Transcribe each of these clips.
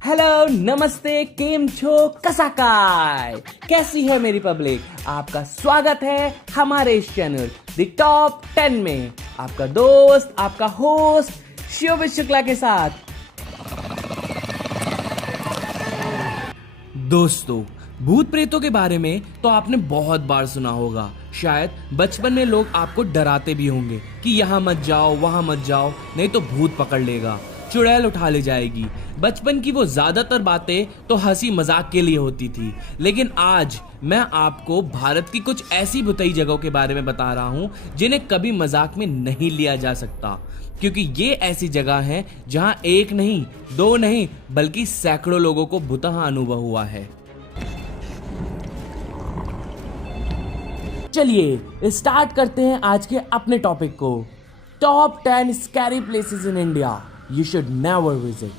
Hello नमस्ते केम छो कसाकाय। कैसी है मेरी पब्लिक? आपका स्वागत है हमारे इस चैनल द टॉप 10 में। आपका दोस्त आपका होस्ट शिव शुक्ला के साथ। दोस्तों, भूत प्रेतों के बारे में तो आपने बहुत बार सुना होगा। शायद बचपन में लोग आपको डराते भी होंगे कि यहाँ मत जाओ वहां मत जाओ, नहीं तो भूत पकड़ लेगा, चुड़ैल उठा ले जाएगी। बचपन की वो ज्यादातर बातें तो हंसी मजाक के लिए होती थी, लेकिन आज मैं आपको भारत की कुछ ऐसी भुतई जगहों के बारे में बता रहा हूँ जिन्हें कभी मजाक में नहीं लिया जा सकता, क्योंकि ये ऐसी जगह है जहाँ एक नहीं दो नहीं बल्कि सैकड़ों लोगों को भुतहा अनुभव हुआ है। चलिए स्टार्ट करते हैं आज के अपने टॉपिक को। Top 10 scary places in India you should never visit.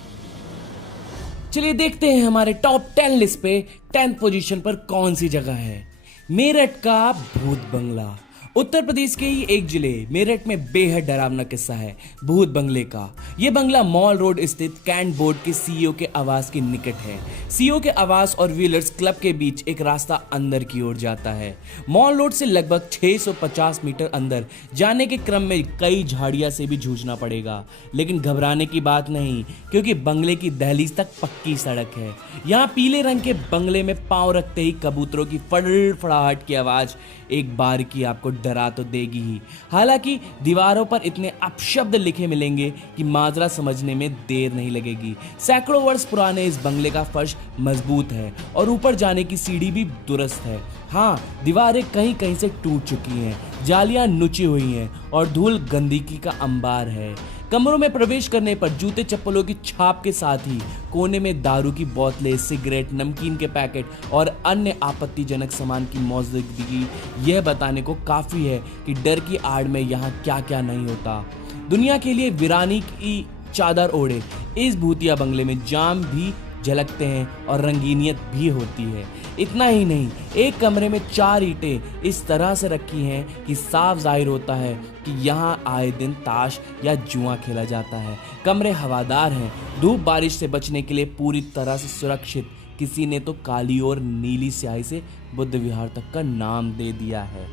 चलिए देखते हैं हमारे टॉप 10 लिस्ट पे 10th पोजीशन पर कौन सी जगह है। मेरठ का भूत बंगला। उत्तर प्रदेश के ही एक जिले मेरठ में बेहद डरावना किस्सा है भूत बंगले का। यह बंगला मॉल रोड स्थित कैंट बोर्ड के सीईओ के आवास के निकट है। सीईओ के आवास और व्हीलर्स क्लब के बीच एक रास्ता अंदर की ओर जाता है। मॉल रोड से लगभग 650 मीटर अंदर जाने के क्रम में कई झाड़ियां से भी जूझना पड़ेगा, लेकिन घबराने की बात नहीं, क्योंकि बंगले की दहलीज तक पक्की सड़क है। यहाँ पीले रंग के बंगले में पांव रखते ही कबूतरों की फड़फड़ाहट की आवाज एक बार की आपको डरा तो देगी ही। हालांकि दीवारों पर इतने अपशब्द लिखे मिलेंगे कि माजरा समझने में देर नहीं लगेगी। सैकड़ों वर्ष पुराने इस बंगले का फर्श मजबूत है और ऊपर जाने की सीढ़ी भी दुरुस्त है। हाँ, दीवारें कहीं कहीं से टूट चुकी हैं, जालियां नुची हुई हैं और धूल गंदगी का अंबार है। कमरों में प्रवेश करने पर जूते चप्पलों की छाप के साथ ही कोने में दारू की बोतलें, सिगरेट, नमकीन के पैकेट और अन्य आपत्तिजनक सामान की मौजूदगी यह बताने को काफ़ी है कि डर की आड़ में यहाँ क्या क्या नहीं होता। दुनिया के लिए वीरानी की चादर ओढ़े इस भूतिया बंगले में जाम भी झलकते हैं और रंगीनियत भी होती है। इतना ही नहीं, एक कमरे में 4 ईंटें इस तरह से रखी हैं कि साफ जाहिर होता है कि यहाँ आए दिन ताश या जुआ खेला जाता है। कमरे हवादार हैं, धूप बारिश से बचने के लिए पूरी तरह से सुरक्षित। किसी ने तो काली और नीली स्याही से बुद्ध विहार तक का नाम दे दिया है।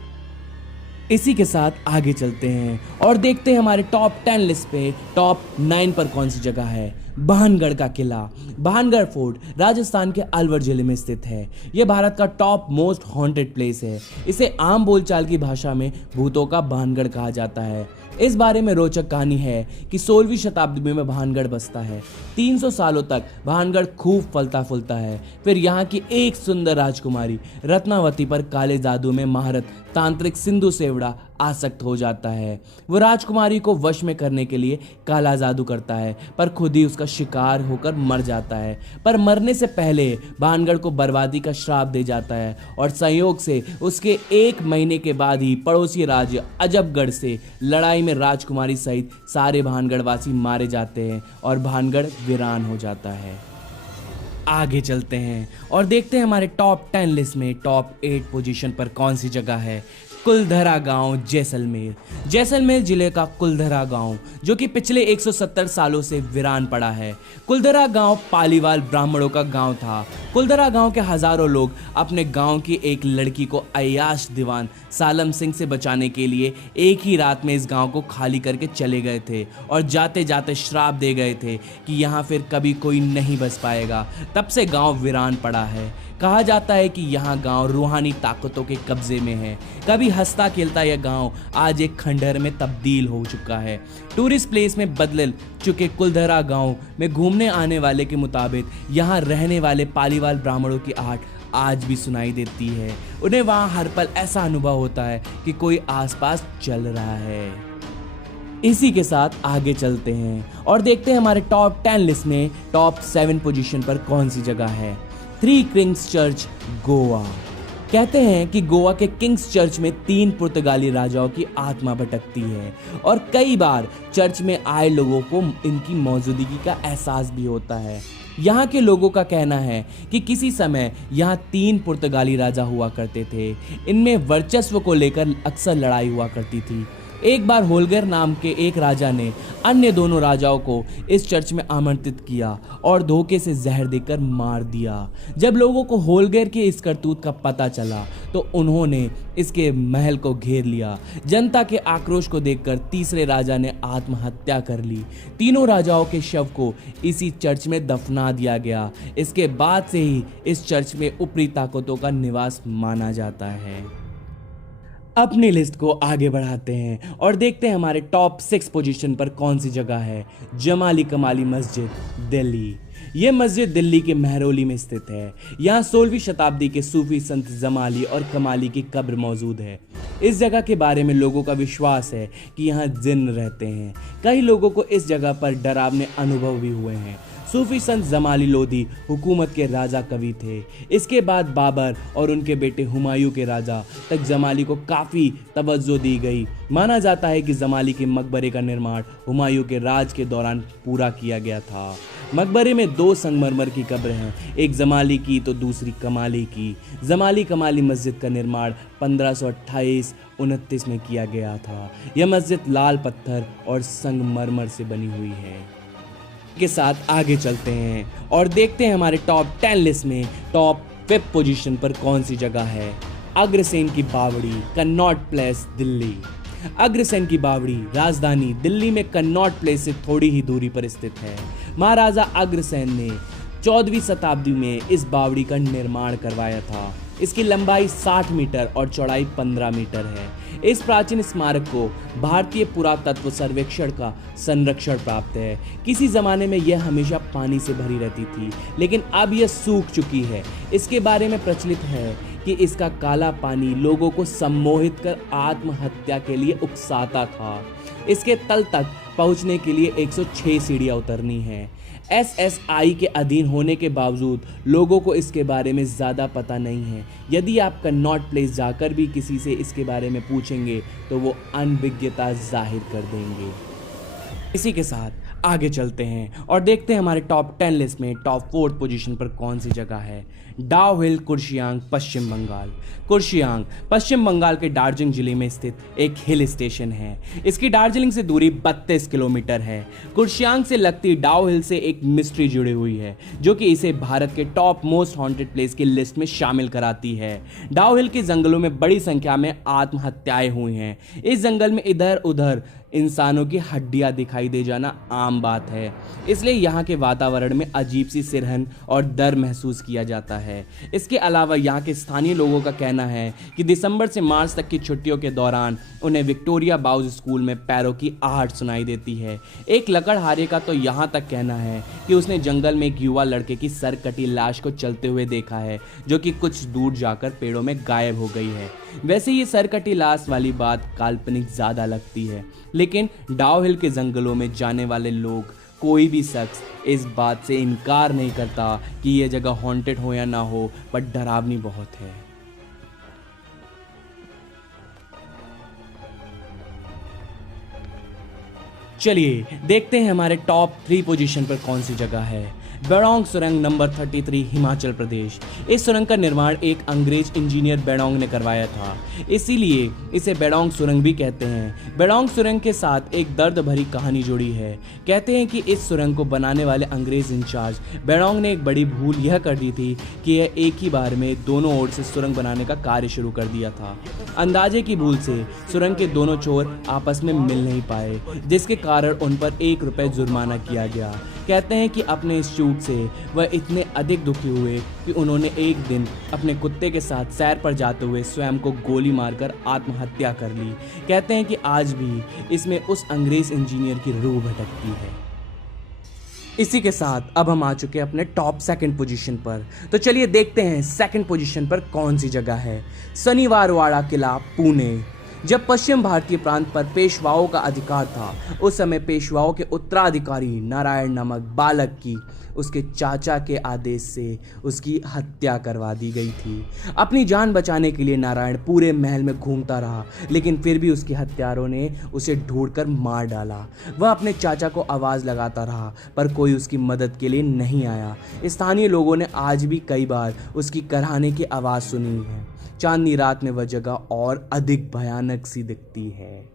इसी के साथ आगे चलते हैं और देखते हैं हमारे टॉप 10 लिस्ट पे टॉप 9 पर कौन सी जगह है। भानगढ़ का किला। भानगढ़ फोर्ट राजस्थान के अलवर जिले में स्थित है। यह भारत का टॉप मोस्ट हॉन्टेड प्लेस है। इसे आम बोलचाल की भाषा में भूतों का भानगढ़ कहा जाता है। इस बारे में रोचक कहानी है कि 16वीं शताब्दी में भानगढ़ बसता है। 300 सालों तक भानगढ़ खूब फलता फूलता है। फिर यहाँ की एक सुंदर राजकुमारी रत्नावती पर काले जादू में महारत तांत्रिक सिंधु सेवड़ा आसक्त हो जाता है। वो राजकुमारी को वश में करने के लिए काला जादू करता है, पर खुद ही उसका शिकार होकर मर जाता है। पर मरने से पहले भानगढ़ को बर्बादी का श्राप दे जाता है और संयोग से उसके 1 महीने के बाद ही पड़ोसी राज्य अजबगढ़ से लड़ाई में राजकुमारी सहित सारे भानगढ़ वासी मारे जाते हैं और भानगढ़ वीरान हो जाता है। आगे चलते हैं और देखते हैं हमारे टॉप 10 लिस्ट में टॉप 8 पोजीशन पर कौन सी जगह है। कुलधरा गांव, जैसलमेर। जैसलमेर जिले का कुलधरा गांव, जो कि पिछले 170 सालों से वीरान पड़ा है। कुलधरा गांव पालीवाल ब्राह्मणों का गांव था। कुलधरा गांव के हजारों लोग अपने गांव की एक लड़की को अय्याश दीवान सालम सिंह से बचाने के लिए एक ही रात में इस गांव को खाली करके चले गए थे और जाते जाते श्राप दे गए थे कि यहाँ फिर कभी कोई नहीं बस पाएगा। तब से गांव वीरान पड़ा है। कहा जाता है कि यहाँ गांव रूहानी ताकतों के कब्जे में है। कभी हंसता खेलता यह गांव आज एक खंडहर में तब्दील हो चुका है। टूरिस्ट प्लेस में बदल चुके कुलधरा गांव में घूमने आने वाले के मुताबिक यहाँ रहने वाले पालीवाल ब्राह्मणों की आहट आज भी सुनाई देती है। उन्हें वहाँ हर पल ऐसा अनुभव होता है कि कोई आसपास चल रहा है। इसी के साथ आगे चलते हैं और देखते हैं हमारे टॉप 10 लिस्ट में टॉप 7 पोजीशन पर कौन सी जगह है। 3 किंग्स चर्च, गोवा। कहते हैं कि गोवा के किंग्स चर्च में 3 पुर्तगाली राजाओं की आत्मा भटकती है और कई बार चर्च में आए लोगों को इनकी मौजूदगी का एहसास भी होता है। यहाँ के लोगों का कहना है कि किसी समय यहाँ 3 पुर्तगाली राजा हुआ करते थे। इनमें वर्चस्व को लेकर अक्सर लड़ाई हुआ करती थी। एक बार होलगर नाम के एक राजा ने अन्य दोनों राजाओं को इस चर्च में आमंत्रित किया और धोखे से जहर देकर मार दिया। जब लोगों को होलगर के इस करतूत का पता चला तो उन्होंने इसके महल को घेर लिया। जनता के आक्रोश को देखकर तीसरे राजा ने आत्महत्या कर ली। तीनों राजाओं के शव को इसी चर्च में दफना दिया गया। इसके बाद से ही इस चर्च में ऊपरी ताकतों का निवास माना जाता है। अपनी लिस्ट को आगे बढ़ाते हैं और देखते हैं हमारे टॉप 6 पोजीशन पर कौन सी जगह है। जमाली कमाली मस्जिद, दिल्ली। ये मस्जिद दिल्ली के महरौली में स्थित है। यहाँ 16वीं शताब्दी के सूफी संत जमाली और कमाली की कब्र मौजूद है। इस जगह के बारे में लोगों का विश्वास है कि यहाँ जिन्न रहते हैं। कई लोगों को इस जगह पर डरावने अनुभव भी हुए हैं। सूफी संत जमाली लोधी हुकूमत के राजा कवि थे। इसके बाद बाबर और उनके बेटे हुमायूं के राजा तक जमाली को काफ़ी तवज्जो दी गई। माना जाता है कि जमाली के मकबरे का निर्माण हुमायूं के राज के दौरान पूरा किया गया था। मकबरे में 2 संगमरमर की कब्र हैं, एक जमाली की तो दूसरी कमाली की। जमाली कमाली मस्जिद का निर्माण 1528-29 में किया गया था। यह मस्जिद लाल पत्थर और संगमरमर से बनी हुई है। के साथ आगे चलते हैं और देखते हैं हमारे टॉप 10 लिस्ट में टॉप 5 पोजीशन पर कौन सी जगह है। अग्रसेन की बावड़ी, कन्नॉट प्लेस, दिल्ली। अग्रसेन की बावड़ी राजधानी दिल्ली में कन्नॉट प्लेस से थोड़ी ही दूरी पर स्थित है। महाराजा अग्रसेन ने 14वीं शताब्दी में इस बावड़ी का निर्माण करवाया था। इसकी लंबाई 60 मीटर और चौड़ाई 15 मीटर है। इस प्राचीन स्मारक को भारतीय पुरातत्व सर्वेक्षण का संरक्षण प्राप्त है। किसी ज़माने में यह हमेशा पानी से भरी रहती थी, लेकिन अब यह सूख चुकी है। इसके बारे में प्रचलित है कि इसका काला पानी लोगों को सम्मोहित कर आत्महत्या के लिए उकसाता था। इसके तल तक पहुंचने के लिए 106 सीढ़ियां उतरनी है। SSI के अधीन होने के बावजूद लोगों को इसके बारे में ज़्यादा पता नहीं है। यदि आप कन्नॉट प्लेस जाकर भी किसी से इसके बारे में पूछेंगे तो वो अनभिज्ञता जाहिर कर देंगे। इसी के साथ आगे चलते हैं और देखते हैं हमारे टॉप 10 लिस्ट में टॉप 4 पोजीशन पर कौन सी जगह है। डाउ हिल, कुर्शियांग, पश्चिम बंगाल। कुर्शियांग पश्चिम बंगाल के दार्जिलिंग जिले में स्थित एक हिल स्टेशन है। इसकी दार्जिलिंग से दूरी 32 किलोमीटर है। कुर्शियांग से लगती डाउ हिल से एक मिस्ट्री जुड़ी हुई है जो कि इसे भारत के टॉप मोस्ट हॉन्टेड प्लेस की लिस्ट में शामिल कराती है। डाउ हिल के जंगलों में बड़ी संख्या में आत्महत्याएं हुई हैं। इस जंगल में इधर उधर इंसानों की हड्डियां दिखाई दे जाना आम बात है, इसलिए यहाँ के वातावरण में अजीब सी सिरहन और डर महसूस किया जाता है। इसके अलावा यहाँ के स्थानीय लोगों का कहना है कि दिसंबर से मार्च तक की छुट्टियों के दौरान उन्हें विक्टोरिया बाउज स्कूल में पैरों की आहट सुनाई देती है। एक लकड़हारे का तो यहाँ तक कहना है कि उसने जंगल में एक युवा लड़के की सर कटी लाश को चलते हुए देखा है, जो कि कुछ दूर जाकर पेड़ों में गायब हो गई है। वैसे ये सरकटी लाश वाली बात काल्पनिक ज़्यादा लगती है, लेकिन डाउ हिल के जंगलों में जाने वाले लोग, कोई भी शख्स इस बात से इनकार नहीं करता कि यह जगह हॉन्टेड हो या ना हो, पर डरावनी बहुत है। चलिए देखते हैं हमारे टॉप 3 पोजीशन पर कौन सी जगह है। बेडोंग सुरंग नंबर 33, हिमाचल प्रदेश। इस सुरंग का निर्माण एक अंग्रेज इंजीनियर बेडोंग ने करवाया था, इसीलिए इसे बेडोंग सुरंग भी कहते हैं। बेडोंग सुरंग के साथ एक दर्द भरी कहानी जुड़ी है। कहते हैं कि इस सुरंग को बनाने वाले अंग्रेज इंचार्ज बेडोंग ने एक बड़ी भूल यह कर दी थी कि यह एक ही बार में दोनों ओर से सुरंग बनाने का कार्य शुरू कर दिया था। अंदाजे की भूल से सुरंग के दोनों छोर आपस में मिल नहीं पाए, जिसके कारण उन पर 1 रुपये जुर्माना किया गया। कहते हैं कि अपने इस चूक से वह इतने अधिक दुखी हुए कि उन्होंने एक दिन अपने कुत्ते के साथ सैर पर जाते हुए स्वयं को गोली मारकर आत्महत्या कर ली। कहते हैं कि आज भी इसमें उस अंग्रेज इंजीनियर की रूह भटकती है। इसी के साथ अब हम आ चुके हैं अपने टॉप 2 पोजीशन पर। तो चलिए देखते हैं 2 पोजीशन पर कौन सी जगह है। शनिवार वाड़ा किला, पुणे। जब पश्चिम भारतीय प्रांत पर पेशवाओं का अधिकार था, उस समय पेशवाओं के उत्तराधिकारी नारायण नामक बालक की उसके चाचा के आदेश से उसकी हत्या करवा दी गई थी। अपनी जान बचाने के लिए नारायण पूरे महल में घूमता रहा, लेकिन फिर भी उसके हत्यारों ने उसे ढूंढकर मार डाला। वह अपने चाचा को आवाज़ लगाता रहा, पर कोई उसकी मदद के लिए नहीं आया। स्थानीय लोगों ने आज भी कई बार उसकी कराहने की आवाज़ सुनी है। चांदनी रात में वह जगह और अधिक भयानक सी दिखती है।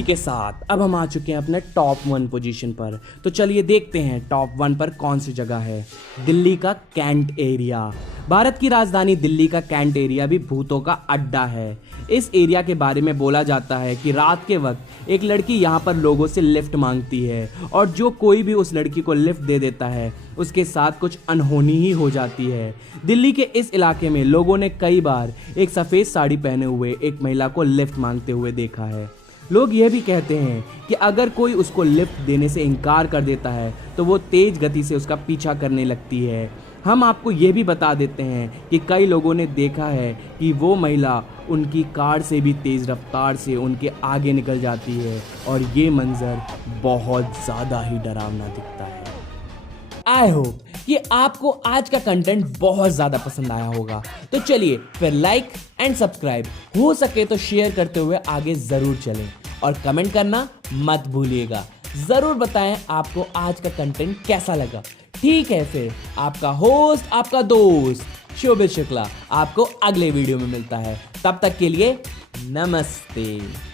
के साथ अब हम आ चुके हैं अपने टॉप 1 पोजीशन पर। तो चलिए देखते हैं टॉप 1 पर कौन सी जगह है। दिल्ली का कैंट एरिया। भारत की राजधानी दिल्ली का कैंट एरिया भी भूतों का अड्डा है। इस एरिया के बारे में बोला जाता है कि रात के वक्त एक लड़की यहाँ पर लोगों से लिफ्ट मांगती है और जो कोई भी उस लड़की को लिफ्ट दे देता है उसके साथ कुछ अनहोनी ही हो जाती है। दिल्ली के इस इलाके में लोगों ने कई बार एक सफ़ेद साड़ी पहने हुए एक महिला को लिफ्ट मांगते हुए देखा है। लोग यह भी कहते हैं कि अगर कोई उसको लिफ्ट देने से इनकार कर देता है तो वो तेज गति से उसका पीछा करने लगती है। हम आपको ये भी बता देते हैं कि कई लोगों ने देखा है कि वो महिला उनकी कार से भी तेज़ रफ्तार से उनके आगे निकल जाती है और ये मंजर बहुत ज़्यादा ही डरावना दिखता है। आई होप कि आपको आज का कंटेंट बहुत ज़्यादा पसंद आया होगा। तो चलिए फिर लाइक एंड सब्सक्राइब, हो सके तो शेयर करते हुए आगे ज़रूर चलें और कमेंट करना मत भूलिएगा। ज़रूर बताएं आपको आज का कंटेंट कैसा लगा। ठीक है, फिर आपका होस्ट, आपका दोस्त शोभित शुक्ला आपको अगले वीडियो में मिलता है। तब तक के लिए नमस्ते।